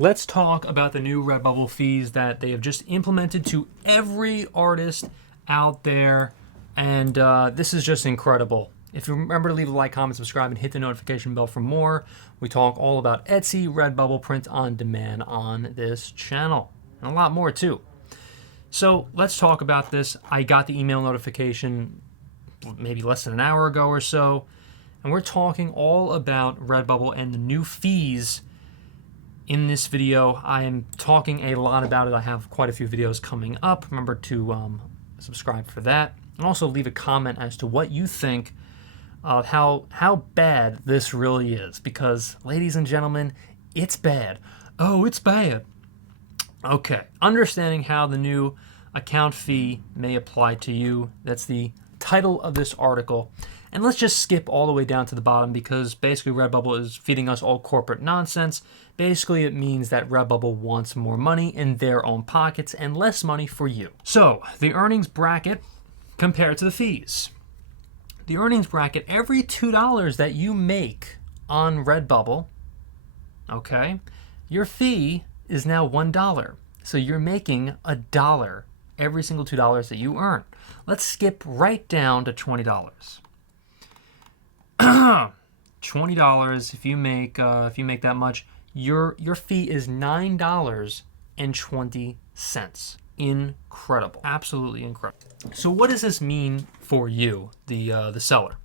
Let's talk about the new Redbubble fees that they have just implemented to every artist out there. And this is just incredible. If you remember to leave a like, comment, subscribe, and hit the notification bell for more. We talk all about Etsy, Redbubble, print on demand on this channel. And a lot more too. So let's talk about this. I got the email notification maybe less than an hour ago or so. And we're talking all about Redbubble and the new fees. In this video, I am talking a lot about it. I have quite a few videos coming up. Remember to subscribe for that. And also leave a comment as to what you think of how bad this really is. Because, ladies and gentlemen, it's bad. Oh, it's bad. Okay, understanding how the new account fee may apply to you. That's the title of this article. And let's just skip all the way down to the bottom because basically Redbubble is feeding us all corporate nonsense. Basically, it means that Redbubble wants more money in their own pockets and less money for you. So, the earnings bracket compared to the fees. The earnings bracket, every $2 that you make on Redbubble, okay, your fee is now $1. So you're making $1 every single $2 that you earn. Let's skip right down to $20. $20 if you make that much, your fee is $9.20. Incredible, absolutely incredible. So what does this mean for you, the seller?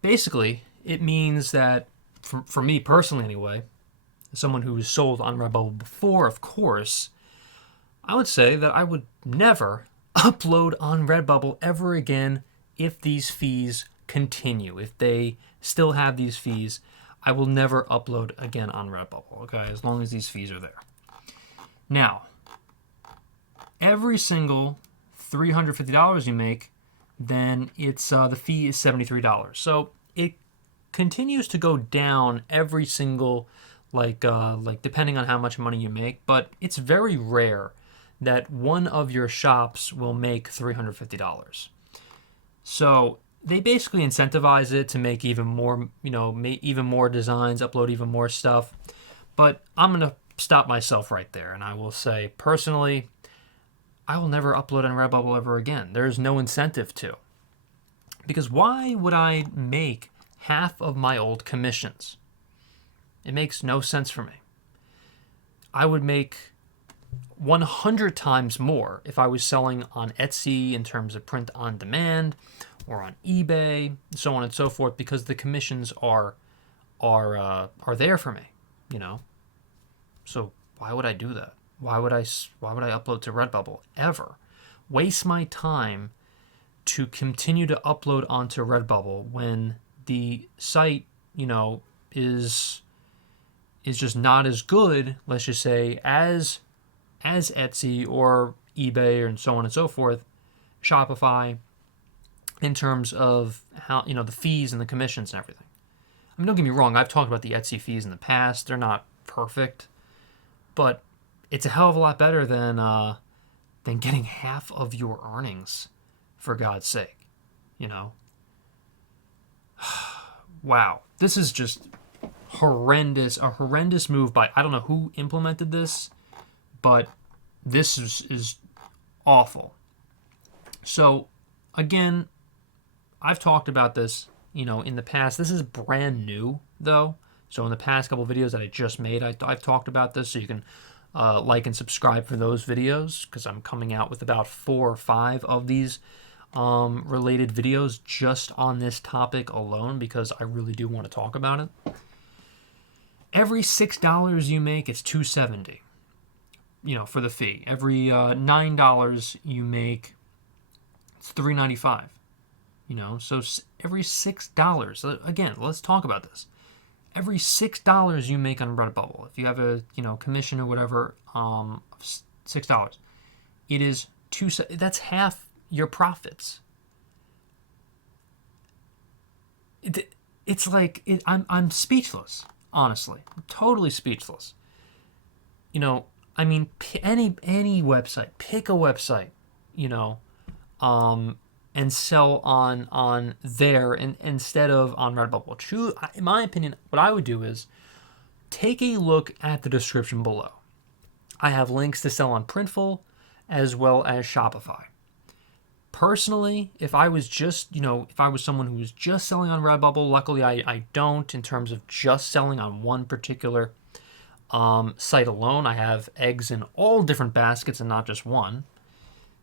Basically, it means that for me personally anyway, someone who has sold on Redbubble before, of course, I would say that I would never upload on Redbubble ever again if these fees continue. If they still have these fees, I will never upload again on Redbubble, okay, as long as these fees are there. Now, every single $350 you make, then it's the fee is $73. So it continues to go down every single, like depending on how much money you make, but it's very rare that one of your shops will make $350. So they basically incentivize it to make even more, even more designs, upload even more stuff. But I'm going to stop myself right there. And I will say, personally, I will never upload on Redbubble ever again. There's no incentive to. Because why would I make half of my old commissions? It makes no sense for me. I would make 100 times more if I was selling on Etsy in terms of print on demand or on eBay, so on and so forth, because the commissions are there for me, So why would I do that? Why would I upload to Redbubble ever? Waste my time to continue to upload onto Redbubble when the site, is just not as good, let's just say, as Etsy or eBay and so on and so forth, Shopify, in terms of how, the fees and the commissions and everything. I mean, don't get me wrong, I've talked about the Etsy fees in the past. They're not perfect, but it's a hell of a lot better than getting half of your earnings, for God's sake, Wow, this is just horrendous, a horrendous move by, I don't know who implemented this, but this is awful. So, again, I've talked about this, in the past. This is brand new, though. So in the past couple videos that I just made, I've talked about this. So you can like and subscribe for those videos because I'm coming out with about 4 or 5 of these related videos just on this topic alone because I really do want to talk about it. Every $6 you make, it's $2.70. For the fee. Every $9 you make, it's $3.95. So every $6, again, let's talk about this. Every $6 you make on Redbubble, if you have a commission or whatever, $6, it is that's half your profits. It's like I'm speechless, honestly. I'm totally speechless. I mean, any website, pick a website, and sell on there instead of on Redbubble. In my opinion, what I would do is take a look at the description below. I have links to sell on Printful as well as Shopify. Personally, if I was just, if I was someone who was just selling on Redbubble, luckily I don't in terms of just selling on one particular site alone. I have eggs in all different baskets and not just one.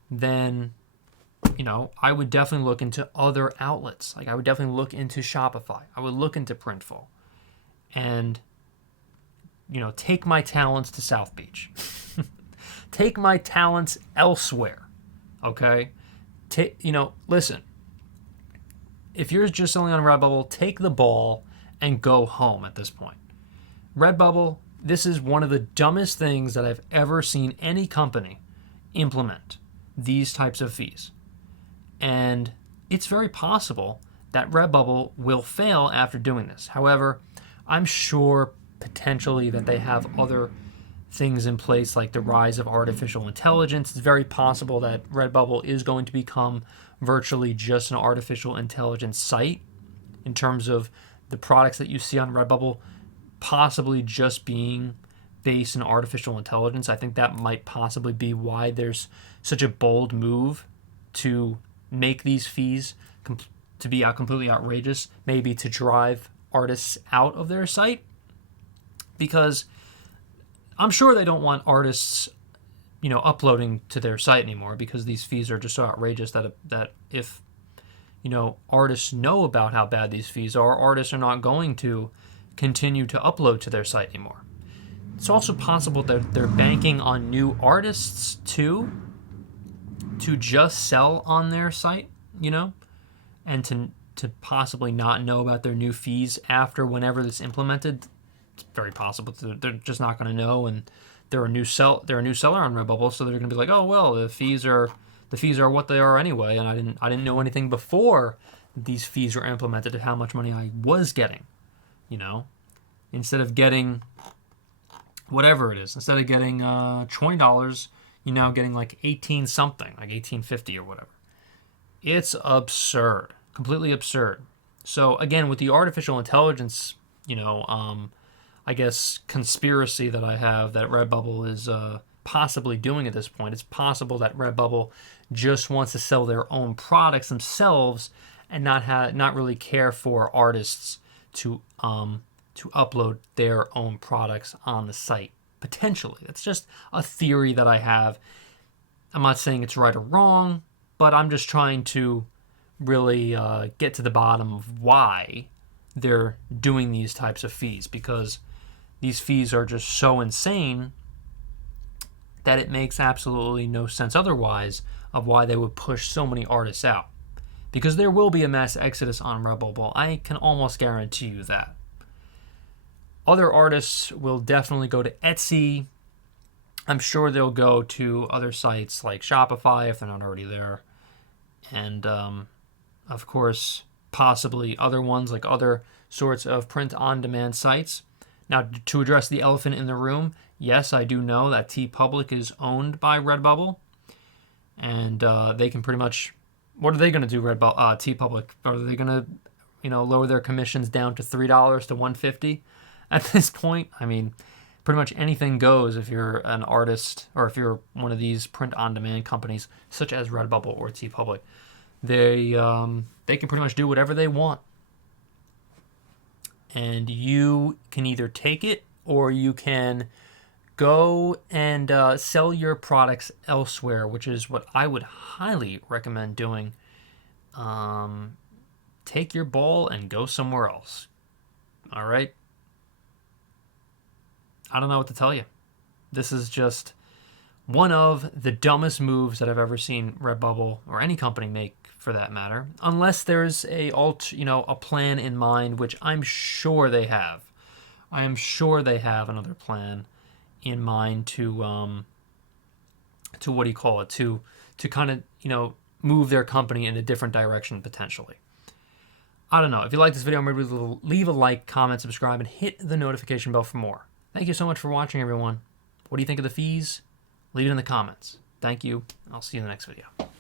Then, I would definitely look into other outlets. Like I would definitely look into Shopify. I would look into Printful and, take my talents to South Beach. Take my talents elsewhere. Okay? Listen, if you're just selling on Redbubble, take the ball and go home at this point. Redbubble, this is one of the dumbest things that I've ever seen any company implement, these types of fees. And it's very possible that Redbubble will fail after doing this. However, I'm sure potentially that they have other things in place like the rise of artificial intelligence. It's very possible that Redbubble is going to become virtually just an artificial intelligence site in terms of the products that you see on Redbubble possibly just being based in artificial intelligence. I think that might possibly be why there's such a bold move to make these fees to be completely outrageous, maybe to drive artists out of their site, because I'm sure they don't want artists, uploading to their site anymore because these fees are just so outrageous that if, artists know about how bad these fees are, artists are not going to continue to upload to their site anymore. It's also possible that they're banking on new artists too, to just sell on their site, and to possibly not know about their new fees after whenever this implemented. It's very possible they're just not going to know, and they're a new seller on Redbubble, so they're going to be like, oh well, the fees are what they are anyway, and I didn't know anything before these fees were implemented of how much money I was getting, instead of getting whatever it is, instead of getting $20, you're now getting like 18 something, like 18.50 or whatever. It's absurd, completely absurd. So again, with the artificial intelligence, I guess, conspiracy that I have that Redbubble is possibly doing at this point. It's possible that Redbubble just wants to sell their own products themselves and not really care for artists to upload their own products on the site. Potentially. It's just a theory that I have. I'm not saying it's right or wrong, but I'm just trying to really get to the bottom of why they're doing these types of fees, because these fees are just so insane that it makes absolutely no sense otherwise of why they would push so many artists out. Because there will be a mass exodus on Redbubble. I can almost guarantee you that. Other artists will definitely go to Etsy. I'm sure they'll go to other sites like Shopify if they're not already there. And, of course, possibly other ones like other sorts of print-on-demand sites. Now, to address the elephant in the room, yes, I do know that TeePublic is owned by Redbubble. And they can pretty much... What are they going to do, TeePublic? Are they going to, lower their commissions down to $3 to $1.50 at this point? I mean, pretty much anything goes if you're an artist or if you're one of these print-on-demand companies such as Redbubble or TeePublic. They can pretty much do whatever they want. And you can either take it or you can go and sell your products elsewhere, which is what I would highly recommend doing. Take your ball and go somewhere else. All right? I don't know what to tell you. This is just one of the dumbest moves that I've ever seen Redbubble or any company make, for that matter, unless there's a plan in mind, which I'm sure they have. I am sure they have another plan in mind to what do you call it, to kind of move their company in a different direction potentially. I don't know. If you like this video, maybe leave a like, comment, subscribe, and hit the notification bell for more. Thank you so much for watching, everyone. What do you think of the fees? Leave it in the comments. Thank you. I'll see you in the next video.